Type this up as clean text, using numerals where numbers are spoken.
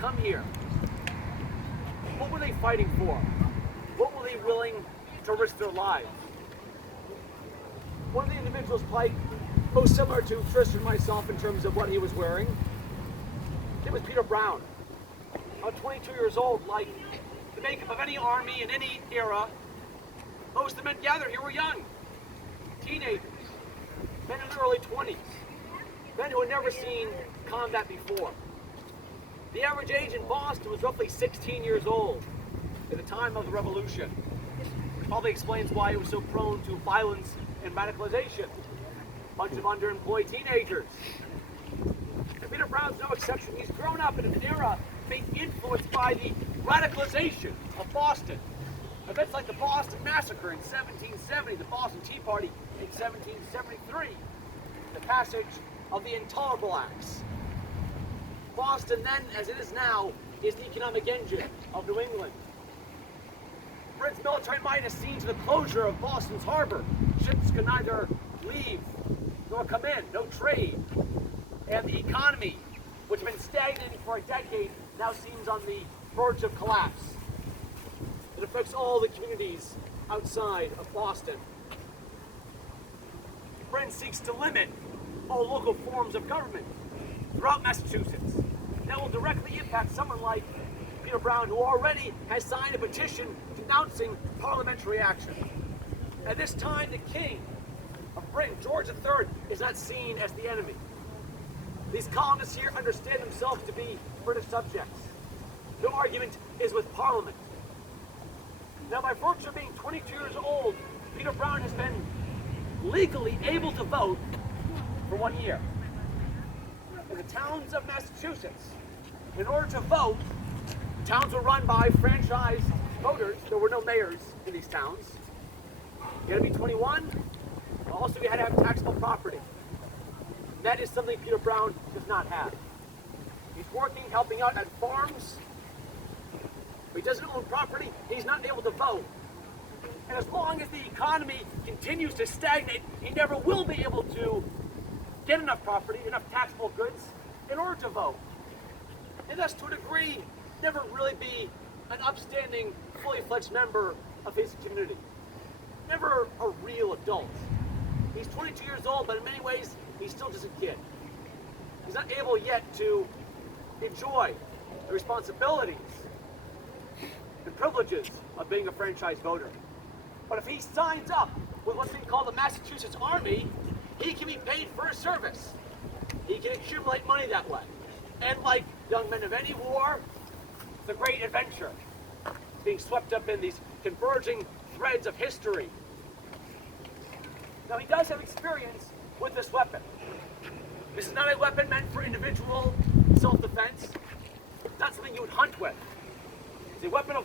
come here? What were they fighting for? What were they willing to risk their lives? One of the individuals plight, most similar to Tristan and myself in terms of what he was wearing, it was Peter Brown. 22 years old, like the makeup of any army in any era. Most of the men gathered here were young, teenagers, men in their early 20s, men who had never seen combat before. The average age in Boston was roughly 16 years old at the time of the Revolution, which probably explains why it was so prone to violence and radicalization. A bunch of underemployed teenagers. And Peter Brown's no exception. He's grown up in an era being influenced by the radicalization of Boston. Events like the Boston Massacre in 1770, the Boston Tea Party in 1773, the passage of the Intolerable Acts. Boston then, as it is now, is the economic engine of New England. Britain's military might has seen to the closure of Boston's harbor. Ships could neither leave nor come in, no trade. And the economy, which had been stagnating for a decade, now seems on the verge of collapse. It affects all the communities outside of Boston. Britain seeks to limit all local forms of government throughout Massachusetts. That will directly impact someone like Peter Brown, who already has signed a petition denouncing parliamentary action. At this time, the King of Britain, George III, is not seen as the enemy. These colonists here understand themselves to be British subjects. The argument is with Parliament. Now, by virtue of being 22 years old, Peter Brown has been legally able to vote for 1 year. In the towns of Massachusetts, in order to vote, towns were run by franchise voters. There were no mayors in these towns. You had to be 21. Also, you had to have taxable property. That is something Peter Brown does not have. He's working, helping out at farms. But he doesn't own property. He's not able to vote. And as long as the economy continues to stagnate, he never will be able to get enough property, enough taxable goods, in order to vote. And thus, to a degree, never really be an upstanding, fully fledged member of his community. Never a real adult. He's 22 years old, but in many ways, he's still just a kid. He's not able yet to enjoy the responsibilities and privileges of being a franchise voter. But if he signs up with what's being called the Massachusetts Army, he can be paid for his service. He can accumulate money that way. And like young men of any war, it's a great adventure, being swept up in these converging threads of history. Now, he does have experience with this weapon. This is not a weapon meant for individual self-defense. It's not something you would hunt with. It's a weapon of war.